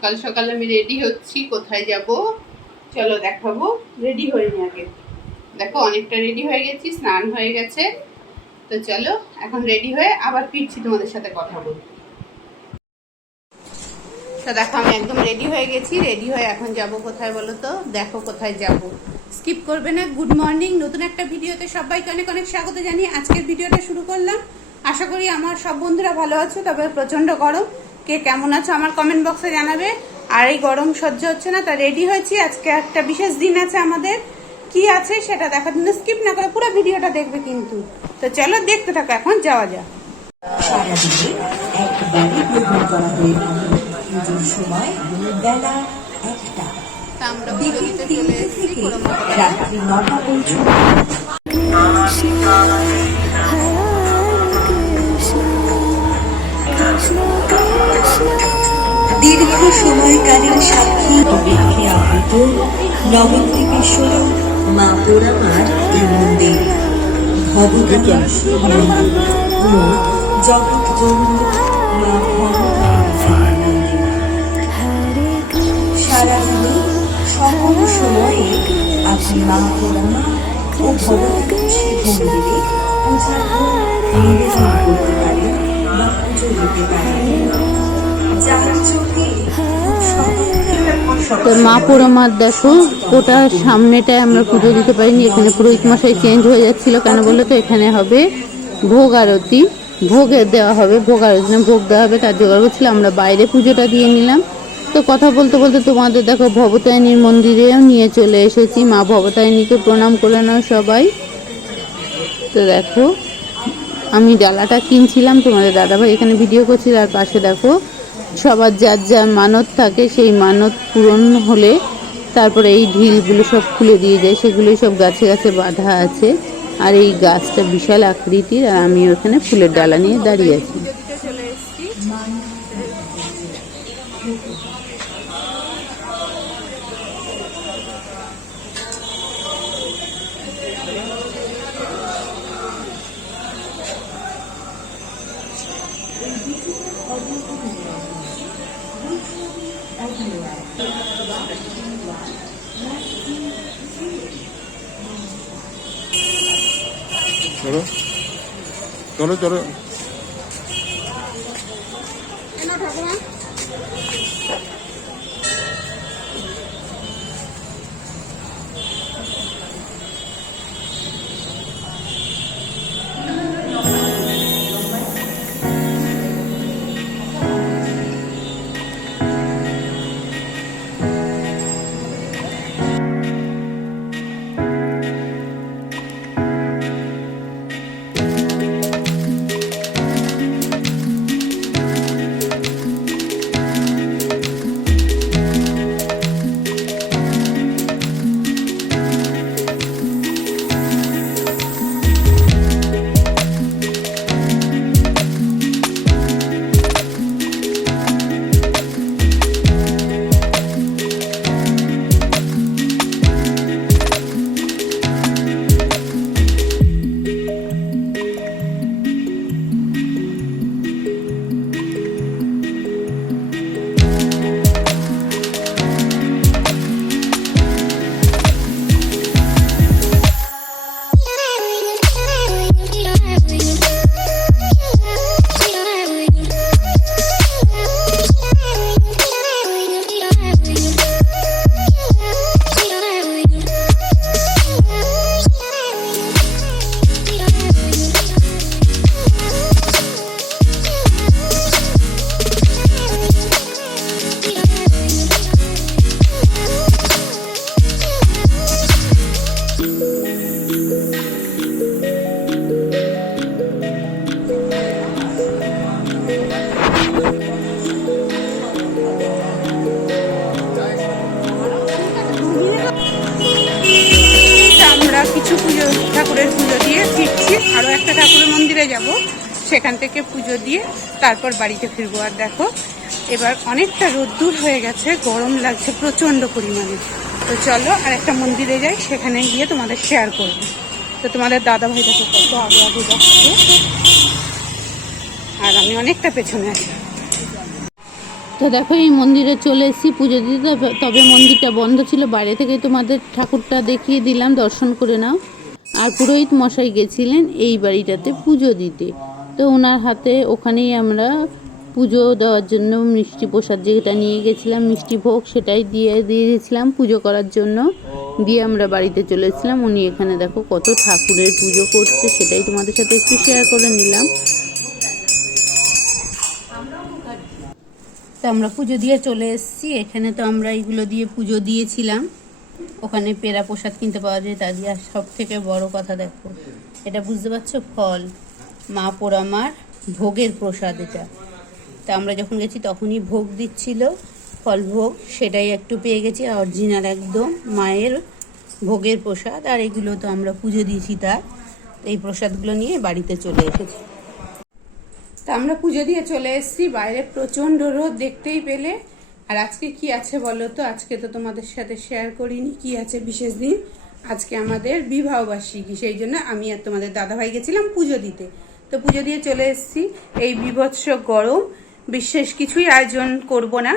সকাল সকাল আমি রেডি হচ্ছি কোথায় যাব? চলো দেখাবো। রেডি হয়ে নি আগে। দেখো অনেকটা রেডি হয়ে গেছি স্নান হয়ে গেছে। তো চলো এখন রেডি হয়ে আবার ফিরছি তোমাদের সাথে কথা বলতে। তো দেখো আমি একদম রেডি হয়ে গেছি। রেডি হয়ে এখন যাব কোথায় বলো তো? দেখো কোথায় যাব। স্কিপ করবে না। গুড মর্নিং নতুন একটা ভিডিওতে সবাইকে অনেক অনেক স্বাগত জানিয়ে আজকের ভিডিওটা শুরু করলাম। আশা করি আমার সব বন্ধুরা ভালো আছো তবে প্রচণ্ড গরম। কে কেমন আছো আমার কমেন্ট বক্সে জানাবে। আর এই গরম সহ্য হচ্ছে না তা রেডি হয়েছি। আজকে একটা বিশেষ দিন আছে আমাদের। কি আছে সেটা দেখার জন্য স্কিপ না করে পুরো ভিডিওটা দেখবে কিন্তু। তো চলো দেখতে থাকো এখন যাওয়া যাক। রাত্রি নটা পর্যন্ত। দীর্ঘ সময়কালীন সাক্ষী বৃক্ষে আবৃত নবদ্বীপেশ্বর, মা পোড়ামার এই মন্দির। ভগবানের মন্দির ও জগৎ জননী মা সকল সময়ে আপনি মা পোড়ামা ও ভগবান শিব মন্দিরে পূজা করতে পারেন বা পুজো দিতে পারেন। তো মা পোড়ামার দেখো ওটার সামনেটায় আমরা পুজো দিতে পারিনি, এখানে পুরোহিত মশাই চেঞ্জ হয়ে যাচ্ছিল, কেন বলল তো? এখানে হবে ভোগ আরতি, ভোগে দেওয়া হবে, ভোগ আরতি, না ভোগ দেওয়া হবে, তার জোগাড় করছিল, আমরা বাইরে পুজোটা দিয়ে নিলাম। তো কথা বলতে বলতে তোমাদের দেখো, ভবতারিণীর মন্দিরেও নিয়ে চলে এসেছি, মা ভবতারিণীকে প্রণাম করে নাও সবাই। তো দেখো, আমি ডালাটা কিনছিলাম, তোমাদের দাদাভাই এখানে ভিডিও করছিল, আর পাশে দেখো সবার যার যার মানত থাকে, সেই মানত পূরণ হলে তারপরে এই ঢিলগুলো সব খুলে দিয়ে যায়। সেগুলোই সব গাছে গাছে বাঁধা আছে। আর এই গাছটা বিশাল আকৃতির, আর আমি ওখানে ফুলের ডালা নিয়ে দাঁড়িয়ে আছি। চলো। চলো চলো। যাব, সেখান থেকে পুজো দিয়ে তারপর বাড়িতে ফিরবো। আর দেখো, এবার অনেকটা রোদ্দুর হয়ে গেছে, গরম লাগছে প্রচণ্ড পরিমাণে। তো চলো আর একটা মন্দিরে যাই, সেখানে গিয়ে তোমাদের শেয়ার করব। তো তোমাদের দাদা ভাই দেখো কত আগে আগে যাচ্ছে। আর আমি অনেকটা পেছনে আছি। তো দেখো, এই মন্দিরে চলে এসেছি পুজো দিতে। তবে মন্দিরটা বন্ধ ছিল, বাইরে থেকে তোমাদের ঠাকুরটা দেখিয়ে দিলাম, দর্শন করে নাও। আর পুরোহিত মশাই গেছিলেন এই বাড়িটাতে পুজো দিতে। তো ওনার হাতে ওখানেই আমরা পুজো দেওয়ার জন্য মিষ্টি প্রসাদ যেটা নিয়ে গেছিলাম, মিষ্টি ভোগ সেটাই দিয়ে দিয়ে দিয়েছিলাম পুজো করার জন্য। দিয়ে আমরা বাড়িতে চলে এসেছিলাম। উনি এখানে দেখো কত ঠাকুরের পুজো করছে, সেটাই তোমাদের সাথে একটু শেয়ার করে নিলাম। তো আমরা পুজো দিয়ে চলে এসেছি। এখানে তো আমরা এইগুলো দিয়ে পুজো দিয়েছিলাম। ওখানে পেরা প্রসাদ কিনতে পাওয়া যায়, তা দিয়ে সব থেকে বড় কথা দেখো, এটা বুঝতে পারছ? ফল। মা পোড়ামার ভোগের প্রসাদ এটা। তা আমরা যখন গেছি তখনই ভোগ দিচ্ছিল, ফল ভোগ, সেটাই একটু পেয়ে গেছি অরিজিনাল একদম মায়ের ভোগের প্রসাদ, আর এগুলো তো আমরা পুজো দিয়েছি তার। এই প্রসাদগুলো নিয়ে বাড়িতে চলে এসেছি। তা আমরা পুজো দিয়ে চলে এসেছি, বাইরে প্রচণ্ড রোদ দেখতেই পেলে। আর আজকে কি আছে বলো তো? আজকে তো তোমাদের সাথে শেয়ার করিনি কি আছে বিশেষ দিন। আজকে আমাদের বিবাহবার্ষিকী সেই জন্য আমি আর তোমাদের দাদাভাই গেছিলাম পুজো দিতে। তো পুজো দিয়ে চলে এসেছি। এই বিভৎস গরম, বিশেষ কিছুই আয়োজন করব না।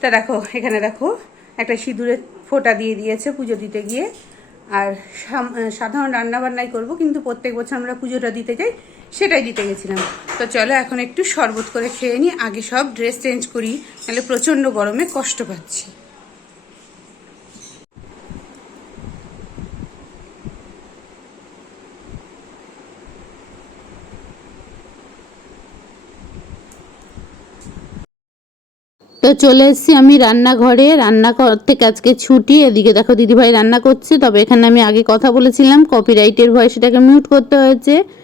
তা দেখো, এখানে দেখো, একটা সিঁদুরের ফোঁটা দিয়ে দিয়েছে পুজো দিতে গিয়ে। আর সাধারণ রান্নাবান্নাই করব, কিন্তু প্রত্যেক বছর আমরা পুজোটা দিতে যাই। সেটাই দিতে গেছিলাম। তো চলো এখন একটু শরবত করে খেয়ে নিই আগে সব ড্রেস চেঞ্জ করি, নাহলে প্রচণ্ড গরমে কষ্ট পাচ্ছি। তো চলে এসেছি আমি রান্নাঘরে। রান্না কর- থেকে আজকে ছুটি, এদিকে দেখো দিদিভাই রান্না করছে, তবে এখানে আমি আগে কথা বলেছিলাম কপিরাইটের ভয় সেটাকে মিউট করতে হয়েছে।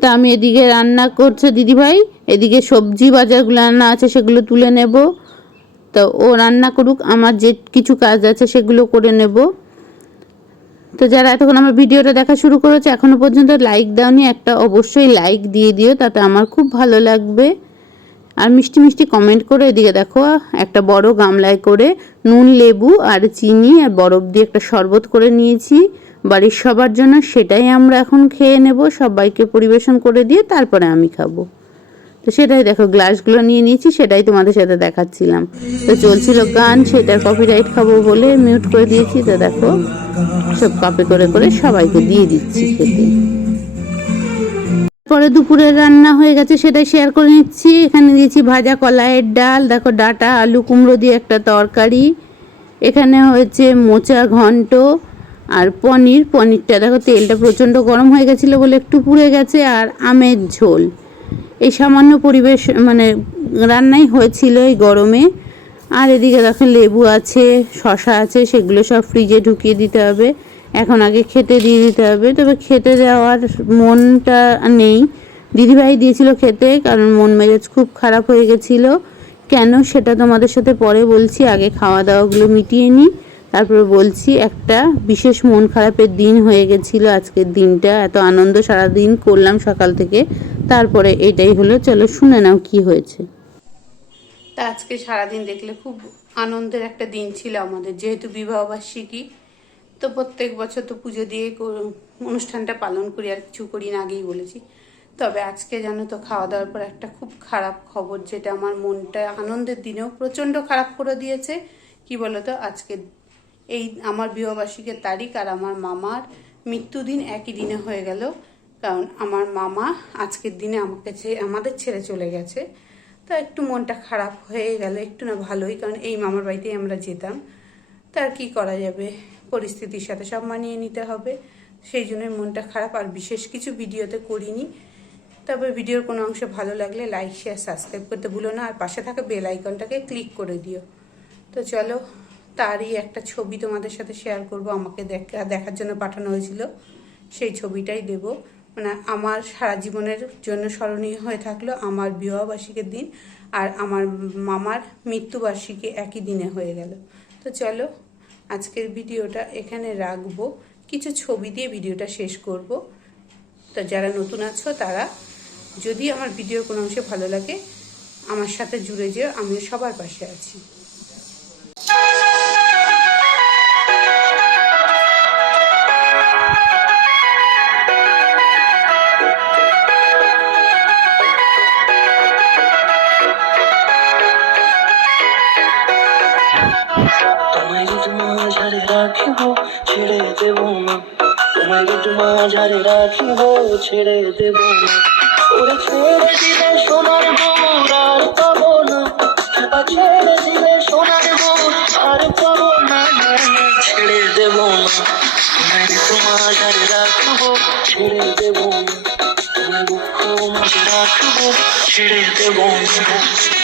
তা আমি এদিকে রান্না করছে দিদিভাই, এদিকে সবজি বাজারগুলো রান্না আছে, সেগুলো তুলে নেব। তো ও রান্না করুক, আমার যে কিছু কাজ আছে সেগুলো করে নেব। তো যারা এতক্ষণ আমার ভিডিওটা দেখা শুরু করেছে, এখনও পর্যন্ত লাইক দাওনি, একটা অবশ্যই লাইক দিয়ে দিও, তাতে আমার খুব ভালো লাগবে। আর মিষ্টি মিষ্টি কমেন্ট করে এদিকে দেখো, একটা বড় গামলায় করে নুন, লেবু আর চিনি আর বরফ দিয়ে একটা শরবত করে নিয়েছি। বাড়ির সবার জন্য সেটাই আমরা এখন খেয়ে নেব, সবাইকে পরিবেশন করে দিয়ে তারপরে আমি খাব। তো সেটাই দেখো, গ্লাসগুলো নিয়ে নিয়েছি, সেটাই তোমাদের সাথে দেখাচ্ছিলাম। তো চলছিল গান, সেটার কপিরাইট খাব বলে মিউট করে দিয়েছি। তো দেখো, সব কাপে করে করে সবাইকে দিয়ে দিচ্ছি খেতে। পরে দুপুরের রান্না হয়ে গেছে, সেটাই শেয়ার করে নিচ্ছি। এখানে দিয়েছি ভাজা কলাইয়ের ডাল, দেখো ডাটা, আলু কুমড়ো দিয়ে একটা তরকারি। এখানে হয়েছে মোচা ঘন্ট আর পনির, পনিরটা দেখো, তেলটা প্রচণ্ড গরম হয়ে গেছিল বলে একটু পুড়ে গেছে আর আমের ঝোল। এই সামান্য পরিবেশ মানে রান্নাই হয়েছিল এই গরমে। আর এদিকে দেখো, লেবু আছে শশা আছে, সেগুলো সব ফ্রিজে ঢুকিয়ে দিতে হবে। এখন আগে খেতে দিয়ে দিতে হবে। তবে খেতে দেওয়ার মনটা নেই। দিদিভাই দিয়েছিল খেতে, কারণ মন মেজাজ খুব খারাপ হয়ে গেছিল। কেন সেটা তোমাদের সাথে পরে বলছি, আগে খাওয়া দাওয়াগুলো মিটিয়ে নিই। তারপরে বলছি, একটা বিশেষ মন খারাপের দিন হয়ে গেছিল আজকের দিনটা। এত আনন্দ সারা দিন করলাম সকাল থেকে। তারপরে এটাই হলো, চলো শুনে নাও কি হয়েছে। তা আজকে সারাদিন দেখলে খুব আনন্দের একটা দিন ছিল আমাদের, যেহেতু বিবাহবার্ষিকী তো প্রত্যেক বছর তো পুজো দিয়ে অনুষ্ঠানটা পালন করি, আর কিছু করি না আগেই বলেছি। তবে আজকে জানো তো, খাওয়া দাওয়ার পর একটা খুব খারাপ খবর, যেটা আমার মনটা আনন্দের দিনেও প্রচণ্ড খারাপ করে দিয়েছে। কি বলতো, আজকে এই আমার বিবাহবার্ষিকের তারিখ আর আমার মামার মৃত্যুদিন একই দিনে হয়ে গেল। কারণ আমার মামা আজকের দিনে আমাকে আমাদের ছেড়ে চলে গেছে। তো একটু মনটা খারাপ হয়ে গেল, একটু না ভালোই, কারণ এই মামার বাড়িতেই আমরা যেতাম। তার কি করা যাবে? পরিস্থিতির সাথে সব মানিয়ে নিতে হবে। সেই জন্য মনটা খারাপ, আর বিশেষ কিছু ভিডিওতে করিনি। তবে ভিডিওর কোনো অংশ ভালো লাগলে লাইক, শেয়ার, সাবস্ক্রাইব করতে ভুলো না। আর পাশে থাকা বেল আইকনটাকে ক্লিক করে দিও। তো চলো তারই একটা ছবি তোমাদের সাথে শেয়ার করব। আমাকে দেখা, দেখার জন্য পাঠানো হয়েছিল। সেই ছবিটাই দেব। মানে আমার সারা জীবনের জন্য স্মরণীয় হয়ে থাকল আমার বিবাহবার্ষিকের দিন আর আমার মামার মৃত্যুবার্ষিকী একই দিনে হয়ে গেল। তো চলো, আজকের ভিডিওটা এখানে রাখব। কিছু ছবি দিয়ে ভিডিওটা শেষ করব। তো যারা নতুন আছো, তারা যদি আমার ভিডিওর কোনো অংশে ভালো লাগে, আমার সাথে জুড়ে যেও আমি সবার পাশে আছি। মাঝারে রাখিব ছেড়ে দেব না। ওরে ছেড়ে দিলে সোনার বউর আর পাবো না। ছেড়ে দিলে সোনার বউর আর পাবো না। ছেড়ে দেব না। ছেড়ে দেব না। দুঃখ মাঝে রাখব, ছেড়ে দেব না।